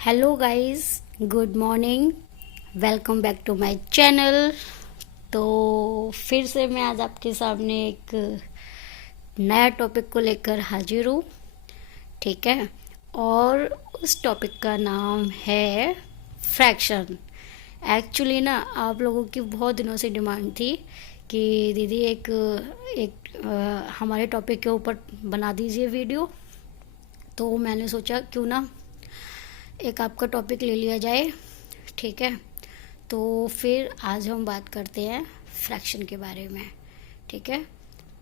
Hello guys, good morning. Welcome back to my channel. तो फिर से मैं आज आपके सामने एक नया टॉपिक को लेकर हाजिर हूँ। ठीक है। और उस टॉपिक का नाम है फ्रैक्शन। एक्चुअली ना आप लोगों की बहुत दिनों से डिमांड थी कि दीदी एक एक हमारे टॉपिक के ऊपर बना दीजिए वीडियो। तो मैंने सोचा क्यों ना एक आपका टॉपिक ले लिया जाए। ठीक है। तो फिर आज हम बात करते हैं फ्रैक्शन के बारे में। ठीक है।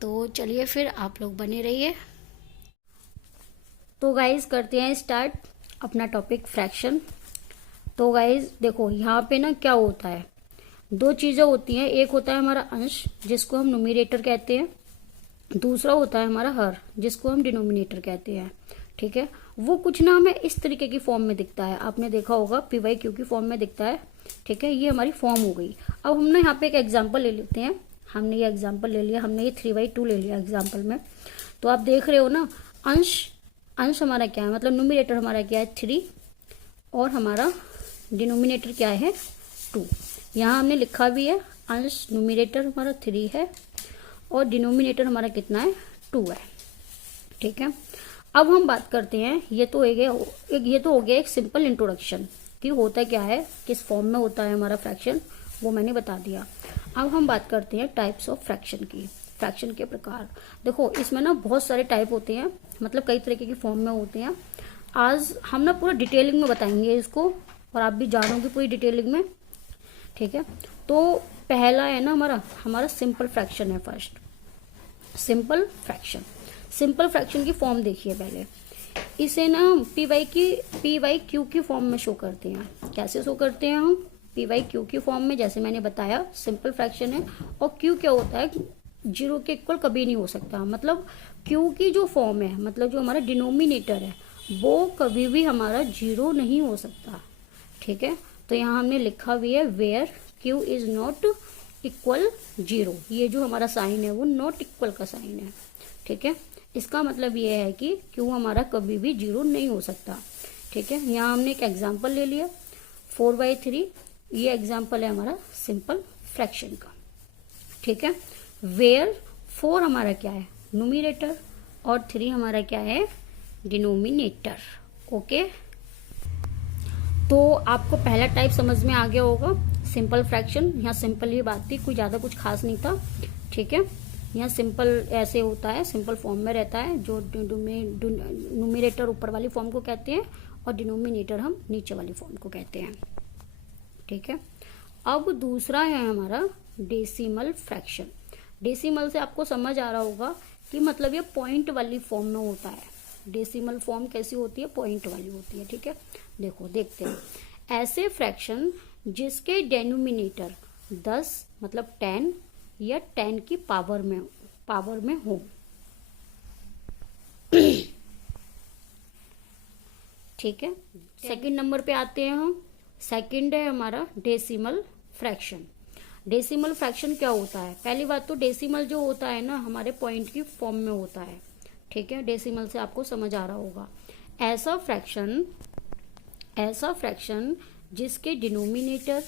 तो चलिए फिर आप लोग बने रहिए। तो गाइज करते हैं स्टार्ट अपना टॉपिक फ्रैक्शन। तो गाइज देखो यहाँ पे ना क्या होता है, दो चीज़ें होती हैं। एक होता है हमारा अंश जिसको हम न्यूमरेटर कहते हैं, दूसरा होता है हमारा हर जिसको हम डिनोमिनेटर कहते हैं। ठीक है। वो कुछ ना हमें इस तरीके की फॉर्म में दिखता है, आपने देखा होगा पी वाई क्यू की फॉर्म में दिखता है। ठीक है, ये हमारी फॉर्म हो गई। अब हम ना यहाँ पे एक एग्जांपल ले लेते हैं। हमने ये एग्जांपल ले लिया, हमने ये 3/2 ले लिया एग्जांपल में। तो आप देख रहे हो ना, अंश अंश हमारा क्या है, मतलब न्यूमरेटर हमारा क्या है 3 और हमारा डिनोमिनेटर क्या है 2। यहाँ हमने लिखा भी है, अंश न्यूमरेटर हमारा 3 है और डिनोमिनेटर हमारा कितना है 2 है। ठीक है। अब हम बात करते हैं, ये तो हो गया एक सिंपल इंट्रोडक्शन कि होता क्या है, किस फॉर्म में होता है हमारा फ्रैक्शन, वो मैंने बता दिया। अब हम बात करते हैं टाइप्स ऑफ फ्रैक्शन की, फ्रैक्शन के प्रकार। देखो इसमें ना बहुत सारे टाइप होते हैं, मतलब कई तरीके की फॉर्म में होते हैं। आज हम ना पूरा डिटेलिंग में बताएंगे इसको और आप भी जानोगे पूरी डिटेलिंग में। ठीक है। तो पहला है ना हमारा सिंपल फ्रैक्शन है। First simple fraction, simple fraction की फॉर्म देखिए पहले। इसे ना पी वाई क्यू की फॉर्म में शो करते हैं। कैसे शो करते हैं हम, पी वाई क्यू की फॉर्म में। जैसे मैंने बताया सिंपल फ्रैक्शन है और क्यू क्या होता है, जीरो के इक्वल कभी नहीं हो सकता। मतलब क्यू की जो फॉर्म है, मतलब जो हमारा डिनोमिनेटर है वो कभी भी हमारा जीरो नहीं हो सकता। ठीक है। तो यहाँ हमने लिखा भी है where Q is not equal zero. ये जो हमारा साइन है वो नॉट इक्वल का साइन है। ठीक है। इसका मतलब ये है कि क्यू हमारा कभी भी जीरो नहीं हो सकता। ठीक है। यहाँ हमने एक एग्जांपल ले लिया 4/3। ये एग्जांपल है हमारा सिंपल फ्रैक्शन का। ठीक है। वेयर 4 हमारा क्या है न्यूमरेटर और 3 हमारा क्या है डिनोमिनेटर। ओके। तो आपको पहला टाइप समझ में आ गया होगा, सिंपल फ्रैक्शन। यहाँ सिंपल ही बात थी, कोई ज्यादा कुछ खास नहीं था। ठीक है। यहाँ सिंपल ऐसे होता है, सिंपल फॉर्म में रहता है। जो न्यूमरेटर ऊपर वाली फॉर्म को कहते हैं और डिनोमिनेटर हम नीचे वाली फॉर्म को कहते हैं। ठीक है। अब दूसरा है हमारा डेसिमल फ्रैक्शन। डेसिमल से आपको समझ आ रहा होगा कि मतलब ये पॉइंट वाली फॉर्म में होता है। डेसिमल फॉर्म कैसी होती है, पॉइंट वाली होती है। ठीक है। देखो देखते हैं, ऐसे फ्रैक्शन जिसके डेनोमिनेटर 10 मतलब 10 या 10 की पावर में हो। ठीक है। सेकंड नंबर पे आते हैं हम। सेकंड है हमारा डेसिमल फ्रैक्शन। डेसिमल फ्रैक्शन क्या होता है, पहली बात तो डेसिमल जो होता है ना हमारे पॉइंट की फॉर्म में होता है। ठीक है। डेसिमल से आपको समझ आ रहा होगा, ऐसा फ्रैक्शन जिसके डिनोमिनेटर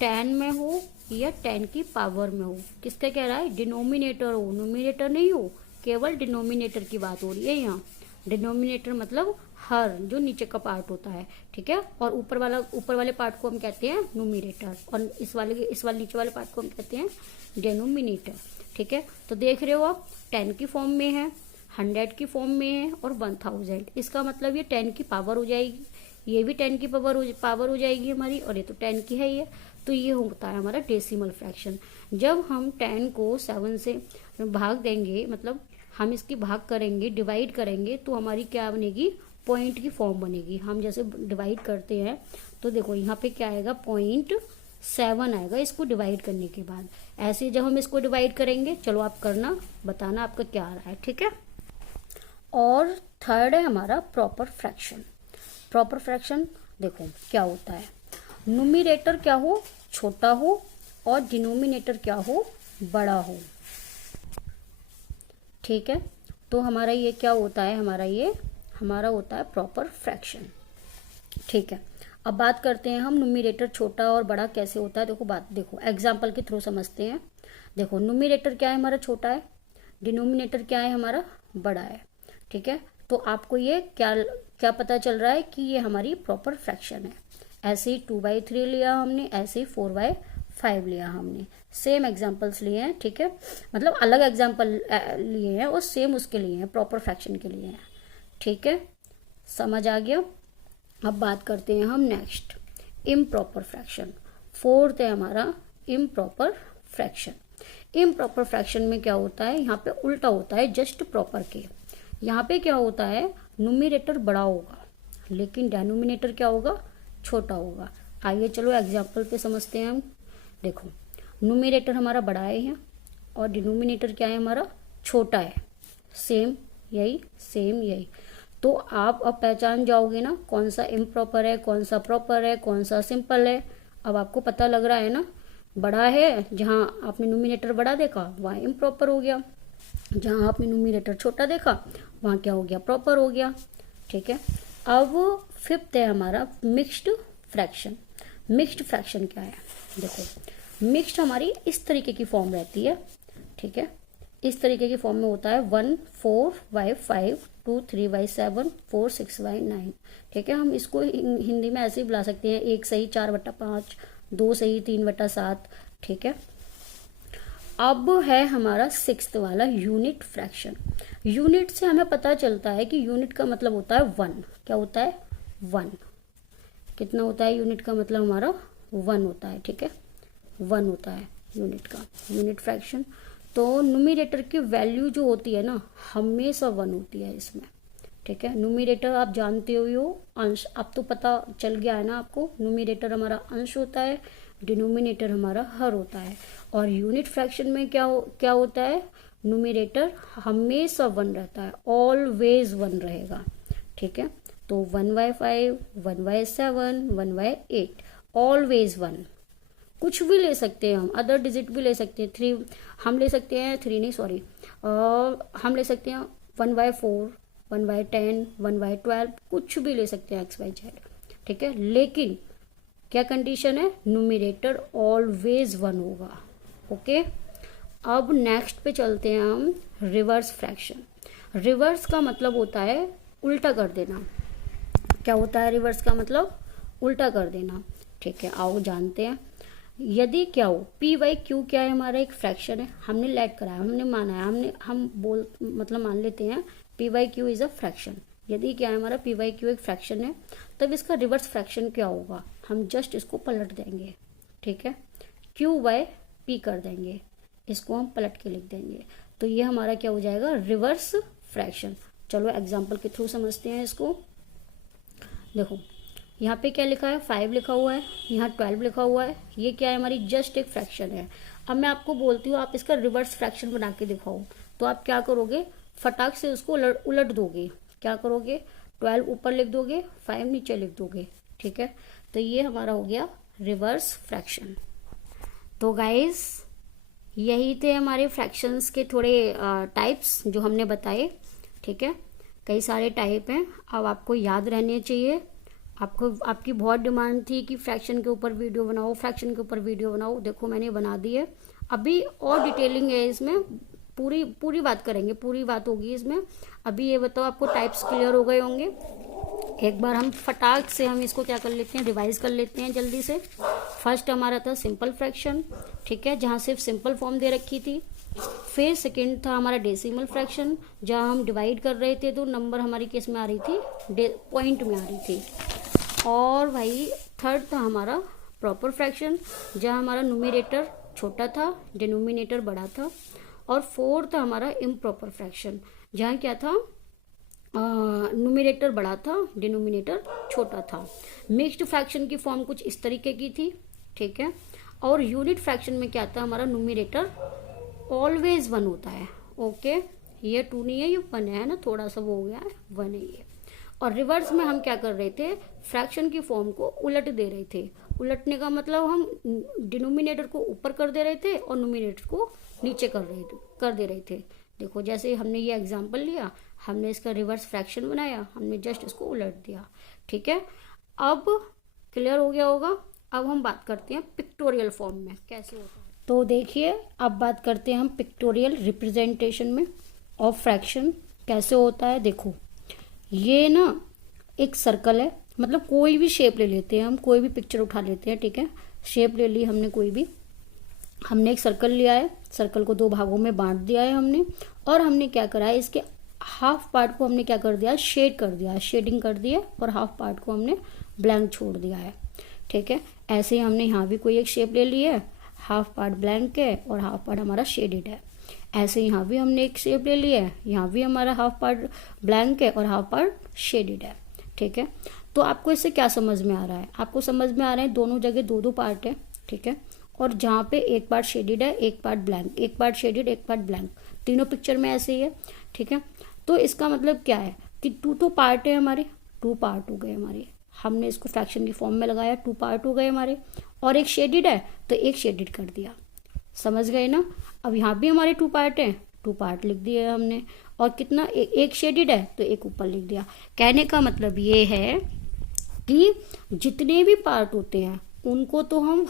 10 में हो या 10 की पावर में हो। किसका कह रहा है, डिनोमिनेटर हो, न्यूमरेटर नहीं हो, केवल डिनोमिनेटर की बात हो रही है यहाँ। डिनोमिनेटर मतलब हर जो नीचे का पार्ट होता है। ठीक है। और ऊपर वाले पार्ट को हम कहते हैं न्यूमरेटर और इस वाले नीचे वाले पार्ट को हम कहते हैं डिनोमिनेटर। ठीक है। तो देख रहे हो आप 10 की फॉर्म में है, 100 की फॉर्म में है और 1000। इसका मतलब ये 10 की पावर हो जाएगी, ये भी 10 की पावर हो जाएगी हमारी, और ये तो 10 की है ये। तो ये होता है हमारा डेसिमल फ्रैक्शन। जब हम 10 को 7 से भाग देंगे, मतलब हम इसकी भाग करेंगे, डिवाइड करेंगे, तो हमारी क्या बनेगी, पॉइंट की फॉर्म बनेगी। हम जैसे डिवाइड करते हैं तो देखो यहाँ पे क्या आएगा, 0.7 आएगा इसको डिवाइड करने के बाद। ऐसे जब हम इसको डिवाइड करेंगे, चलो आप करना, बताना आपका क्या आ रहा है। ठीक है। और थर्ड है हमारा प्रॉपर फ्रैक्शन। प्रॉपर फ्रैक्शन देखो क्या होता है, न्यूमरेटर क्या हो, छोटा हो, और डिनोमिनेटर क्या हो, बड़ा हो। ठीक है। तो हमारा ये क्या होता है, हमारा होता है प्रॉपर फ्रैक्शन। ठीक है, अब बात करते हैं हम न्यूमरेटर छोटा और बड़ा कैसे होता है। देखो एग्जाम्पल के थ्रू समझते हैं। देखो न्यूमरेटर क्या है हमारा, छोटा है, डिनोमिनेटर क्या है हमारा, बड़ा है। ठीक है, तो आपको ये क्या क्या पता चल रहा है कि ये हमारी प्रॉपर फ्रैक्शन है। ऐसे ही 2/3 लिया हमने, ऐसे ही 4/5 लिया हमने, सेम एग्जाम्पल्स लिए हैं। ठीक है, मतलब अलग एग्जाम्पल लिए हैं और सेम उसके लिए हैं, प्रॉपर फ्रैक्शन के लिए हैं। ठीक है, समझ आ गया। अब बात करते हैं हम नेक्स्ट, इम्प्रॉपर फ्रैक्शन। फोर्थ है हमारा इम्प्रॉपर फ्रैक्शन। इम्प्रॉपर फ्रैक्शन में क्या होता है, यहाँ पे उल्टा होता है जस्ट प्रॉपर के। यहाँ पे क्या होता है, न्यूमरेटर बड़ा होगा लेकिन डिनोमिनेटर क्या होगा, छोटा होगा। आइए चलो एग्जाम्पल पे समझते हैं हम। देखो न्यूमरेटर हमारा बड़ा है और डिनोमिनेटर क्या है हमारा, छोटा है। सेम यही। तो आप अब पहचान जाओगे ना कौन सा इम्प्रॉपर है, कौन सा प्रॉपर है, कौन सा सिंपल है। अब आपको पता लग रहा है ना, बड़ा है जहां आपने न्यूमरेटर बड़ा देखा वहां इम्प्रॉपर हो गया, जहां आपने न्यूमरेटर छोटा देखा वहां क्या हो गया, प्रॉपर हो गया। ठीक है, अब फिफ्थ है हमारा मिक्स्ड फ्रैक्शन। मिक्स्ड फ्रैक्शन क्या है, देखो मिक्स्ड हमारी इस तरीके की फॉर्म रहती है। ठीक है, इस तरीके की फॉर्म में होता है 1 4/5 2 3/7 4 6/9। ठीक है, हम इसको हिंदी में ऐसे ही बुला सकते हैं, 1 सही 4/5, 2 सही 3/7। ठीक है, अब है हमारा सिक्स्थ वाला यूनिट फ्रैक्शन। यूनिट से हमें पता चलता है कि यूनिट का मतलब होता है 1। क्या होता है, 1। कितना होता है यूनिट का मतलब हमारा 1 होता है। ठीक है, 1 होता है यूनिट का, यूनिट फ्रैक्शन। तो न्यूमरेटर की वैल्यू जो होती है ना हमेशा 1 होती है इसमें। ठीक है, न्यूमरेटर आप जानते हो अंश, अब तो पता चल गया है ना आपको, न्यूमरेटर हमारा अंश होता है, डिनोमिनेटर हमारा हर होता है। और यूनिट फ्रैक्शन में क्या होता है, न्यूमरेटर हमेशा 1 रहता है, ऑलवेज 1 रहेगा। ठीक है, तो 1/5 1/7 1/8 ऑलवेज 1। कुछ भी ले सकते हैं हम, अदर डिजिट भी ले सकते हैं, 3 हम ले सकते हैं, 3 नहीं सॉरी, हम ले सकते हैं 1/4 1/10 1/12, कुछ भी ले सकते हैं XYZ। ठीक है, लेकिन क्या कंडीशन है, न्यूमरेटर ऑलवेज 1 होगा। ओके, अब नेक्स्ट पे चलते हैं हम, रिवर्स फ्रैक्शन। रिवर्स का मतलब होता है उल्टा कर देना। क्या होता है रिवर्स का मतलब, उल्टा कर देना। ठीक है, आओ जानते हैं। यदि क्या हो P/Q क्या है हमारा, एक फ्रैक्शन है, हमने लेट कराया, हमने माना है, हम मतलब मान लेते हैं P/Q इज अ फ्रैक्शन। यदि क्या है हमारा P/Q एक फ्रैक्शन है, तब इसका रिवर्स फ्रैक्शन क्या होगा, हम जस्ट इसको पलट देंगे। ठीक है, Q/P कर देंगे, इसको हम पलट के लिख देंगे, तो ये हमारा क्या हो जाएगा, रिवर्स फ्रैक्शन। चलो एग्जाम्पल के थ्रू समझते हैं इसको। देखो यहाँ पे क्या लिखा है, 5 लिखा हुआ है, यहाँ 12 लिखा हुआ है, ये क्या है हमारी जस्ट एक फ्रैक्शन है। अब मैं आपको बोलती हूँ आप इसका रिवर्स फ्रैक्शन बना के दिखाओ, तो आप क्या करोगे, फटाक से उसको उलट दोगे। क्या करोगे, 12 ऊपर लिख दोगे, 5 नीचे लिख दोगे। ठीक है, तो ये हमारा हो गया रिवर्स फ्रैक्शन। तो गाइज यही थे हमारे फ्रैक्शंस के थोड़े टाइप्स जो हमने बताए। ठीक है, कई सारे टाइप हैं, अब आपको याद रहने चाहिए। आपकी बहुत डिमांड थी कि फ्रैक्शन के ऊपर वीडियो बनाओ, फ्रैक्शन के ऊपर वीडियो बनाओ, देखो मैंने बना दी है। अभी और डिटेलिंग है इसमें, पूरी बात करेंगे, पूरी बात होगी इसमें। अभी ये बताओ आपको टाइप्स क्लियर हो गए होंगे। एक बार हम फटाक से हम इसको क्या कर लेते हैं, रिवाइज कर लेते हैं जल्दी से। फर्स्ट हमारा था सिंपल फ्रैक्शन, ठीक है, जहाँ सिर्फ सिंपल फॉर्म दे रखी थी। फिर सेकेंड था हमारा डेसिमल फ्रैक्शन, जहाँ हम डिवाइड कर रहे थे तो नंबर हमारी केस में आ रही थी, पॉइंट में आ रही थी। और भाई थर्ड था हमारा प्रॉपर फ्रैक्शन, जहाँ हमारा न्यूमरेटर छोटा था, डिनोमिनेटर बड़ा था। और फोर्थ था हमारा इम्प्रॉपर फ्रैक्शन, जहाँ क्या था, न्यूमरेटर बड़ा था, डिनोमिनेटर छोटा था। मिक्स्ड फ्रैक्शन की फॉर्म कुछ इस तरीके की थी। ठीक है, और यूनिट फ्रैक्शन में क्या था, हमारा न्यूमरेटर ऑलवेज 1 होता है। ओके, ये 2 नहीं है, ये 1 है ना, थोड़ा सा वो हो गया है, 1 है ये। और रिवर्स में हम क्या कर रहे थे, फ्रैक्शन की फॉर्म को उलट दे रहे थे। उलटने का मतलब हम डिनोमिनेटर को ऊपर कर दे रहे थे और न्यूमरेटर को नीचे कर दे रहे थे। देखो जैसे हमने ये एग्जांपल लिया, हमने इसका रिवर्स फ्रैक्शन बनाया, हमने जस्ट इसको उलट दिया। ठीक है, अब क्लियर हो गया होगा। अब हम बात करते हैं पिक्टोरियल फॉर्म में कैसे होता है। तो देखिए अब बात करते हैं हम पिक्टोरियल रिप्रेजेंटेशन में ऑफ फ्रैक्शन कैसे होता है। देखो ये ना एक सर्कल है, मतलब कोई भी शेप ले लेते हैं हम, कोई भी पिक्चर उठा लेते हैं, ठीक है। शेप ले ली हमने कोई भी, हमने एक सर्कल लिया है, सर्कल को दो भागों में बांट दिया है हमने, और हमने क्या करा है, इसके हाफ पार्ट को हमने क्या कर दिया, शेड कर दिया, शेडिंग कर दी है, और हाफ पार्ट को हमने ब्लैंक छोड़ दिया है, ठीक है। ऐसे ही हमने यहाँ भी कोई एक शेप ले ली है, हाफ पार्ट ब्लैंक है और हाफ पार्ट हमारा शेडेड है। ऐसे यहाँ भी हमने एक शेप ले लिया है, यहाँ भी हमारा हाफ पार्ट ब्लैंक है और हाफ पार्ट शेडेड है, ठीक है। तो आपको इससे क्या समझ में आ रहा है, आपको समझ में आ रहा है दोनों जगह दो दो पार्ट है, ठीक है। और जहाँ पे एक पार्ट शेडेड है, एक पार्ट ब्लैंक, एक पार्ट शेडेड, एक पार्ट ब्लैंक, तीनों पिक्चर में ऐसे ही है, ठीक है। तो इसका मतलब क्या है कि टू तो पार्ट है हमारे, टू पार्ट हो गए हमारे, हमने इसको फ्रैक्शन की फॉर्म में लगाया, टू पार्ट हो गए हमारे, और एक शेडेड है तो एक शेडेड कर दिया, समझ गए ना। अब यहाँ भी हमारे टू पार्ट है, टू पार्ट लिख दिए हमने, और कितना एक शेडेड है तो एक ऊपर लिख दिया। कहने का मतलब ये है कि जितने भी पार्ट होते हैं उनको तो हम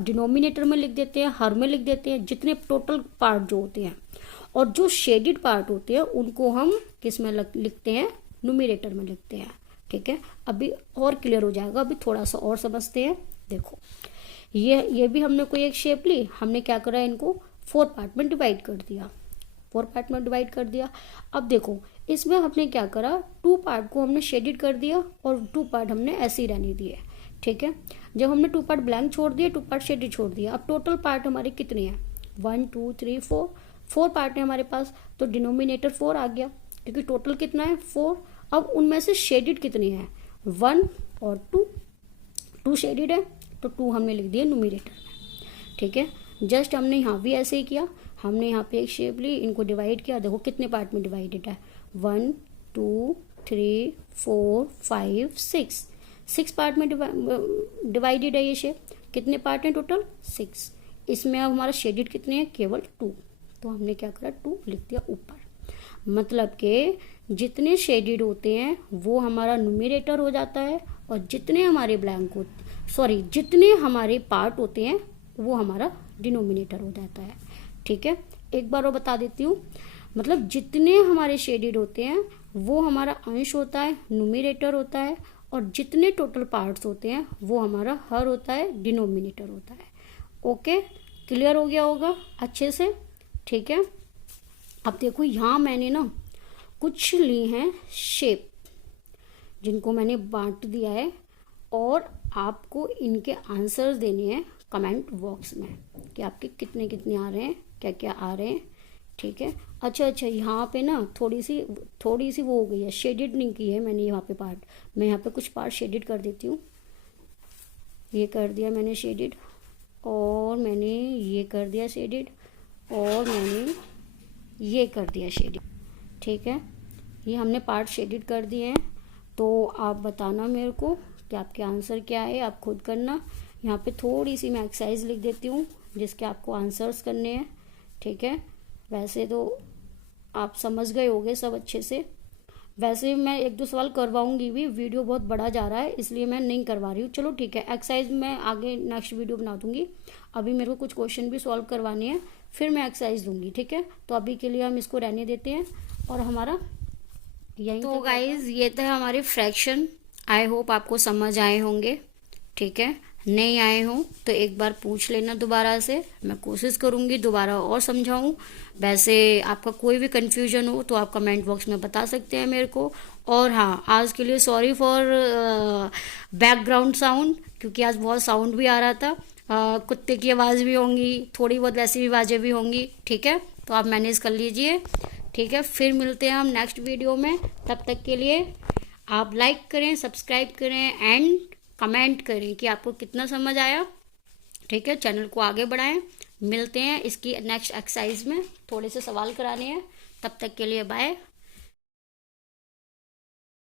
डिनोमिनेटर में लिख देते हैं, हर में लिख देते हैं, जितने टोटल पार्ट जो होते हैं, और जो शेडेड पार्ट होते हैं उनको हम किस में लिखते हैं, न्यूमरेटर में लिखते हैं, ठीक है। अभी और क्लियर हो जाएगा, अभी थोड़ा सा और समझते हैं। देखो ये भी हमने कोई एक शेप ली, हमने क्या करा, इनको 4 पार्ट में डिवाइड कर दिया, 4 पार्ट में डिवाइड कर दिया। अब देखो इसमें हमने क्या करा, 2 पार्ट को हमने शेडेड कर दिया और 2 पार्ट हमने ऐसे ही रहने दिए, ठीक है। जब हमने 2 पार्ट ब्लैंक छोड़ दिए, 2 पार्ट शेडेड छोड़ दिया, अब टोटल पार्ट हमारे कितने हैं, 1 2 3 4 पार्ट है हमारे पास, तो डिनोमिनेटर 4 आ गया, क्योंकि टोटल कितना है 4। अब उनमें से शेडेड कितने हैं, 1 और 2 शेडेड है तो 2 हमने लिख दिया न्यूमरेटर में, ठीक है। जस्ट हमने यहाँ भी ऐसे ही किया, हमने यहाँ पे एक शेप ली, इनको डिवाइड किया, देखो कितने पार्ट में डिवाइडेड है, 1 2 3 4 5 6 पार्ट में डिवाइडेड है ये शेप। कितने पार्ट हैं टोटल, 6। इसमें अब हमारा शेडेड कितने हैं, केवल 2, तो हमने क्या करा, 2 लिख दिया ऊपर। मतलब कि जितने शेडेड होते हैं वो हमारा न्यूमरेटर हो जाता है, और जितने हमारे ब्लैंक जितने हमारे पार्ट होते हैं वो हमारा डिनोमिनेटर हो जाता है, ठीक है। एक बार और बता देती हूँ, मतलब जितने हमारे शेडेड होते हैं वो हमारा अंश होता है, न्यूमरेटर होता है, और जितने टोटल पार्ट्स होते हैं वो हमारा हर होता है, डिनोमिनेटर होता है। ओके, क्लियर हो गया होगा अच्छे से, ठीक है। अब देखो यहाँ मैंने ना कुछ ली हैं शेप, जिनको मैंने बांट दिया है, और आपको इनके आंसर्स देने हैं कमेंट बॉक्स में कि आपके कितने कितने आ रहे हैं, क्या क्या आ रहे हैं, ठीक है। अच्छा यहाँ पे ना थोड़ी सी वो हो गई है, शेडेड नहीं की है मैंने यहाँ पे पार्ट, मैं यहाँ पे कुछ पार्ट शेडेड कर देती हूँ। ये कर दिया मैंने शेडेड, और मैंने ये कर दिया शेडेड, और मैंने ये कर दिया शेडेड, ठीक है। ये हमने पार्ट शेडेड कर दिए हैं, तो आप बताना मेरे को कि आपके आंसर क्या है, आप खुद करना। यहाँ पे थोड़ी सी मैं एक्सरसाइज लिख देती हूँ जिसके आपको आंसर्स करने हैं, ठीक है। वैसे तो आप समझ गए होंगे सब अच्छे से, वैसे मैं 1-2 सवाल करवाऊंगी भी, वीडियो बहुत बड़ा जा रहा है इसलिए मैं नहीं करवा रही हूँ। चलो ठीक है, एक्सरसाइज मैं आगे नेक्स्ट वीडियो बना दूंगी, अभी मेरे को कुछ क्वेश्चन भी सॉल्व करवाने हैं, फिर मैं एक्सरसाइज दूंगी, ठीक है। तो अभी के लिए हम इसको रहने देते हैं, और हमारा यही तो गाइज ये था हमारे फ्रैक्शन। आई होप आपको समझ आए होंगे, ठीक है। नहीं आए हो तो एक बार पूछ लेना दोबारा से, मैं कोशिश करूंगी दोबारा और समझाऊं। वैसे आपका कोई भी कंफ्यूजन हो तो आप कमेंट बॉक्स में बता सकते हैं मेरे को। और हाँ, आज के लिए सॉरी फॉर बैकग्राउंड साउंड, क्योंकि आज बहुत साउंड भी आ रहा था, कुत्ते की आवाज़ भी होंगी, थोड़ी बहुत वैसी भी आवाज़ें भी होंगी, ठीक है। तो आप मैनेज कर लीजिए, ठीक है। फिर मिलते हैं हम नेक्स्ट वीडियो में, तब तक के लिए आप लाइक करें, सब्सक्राइब करें एंड कमेंट करें कि आपको कितना समझ आया, ठीक है। चैनल को आगे बढ़ाएं। मिलते हैं इसकी नेक्स्ट एक्सरसाइज में, थोड़े से सवाल कराने हैं, तब तक के लिए बाय।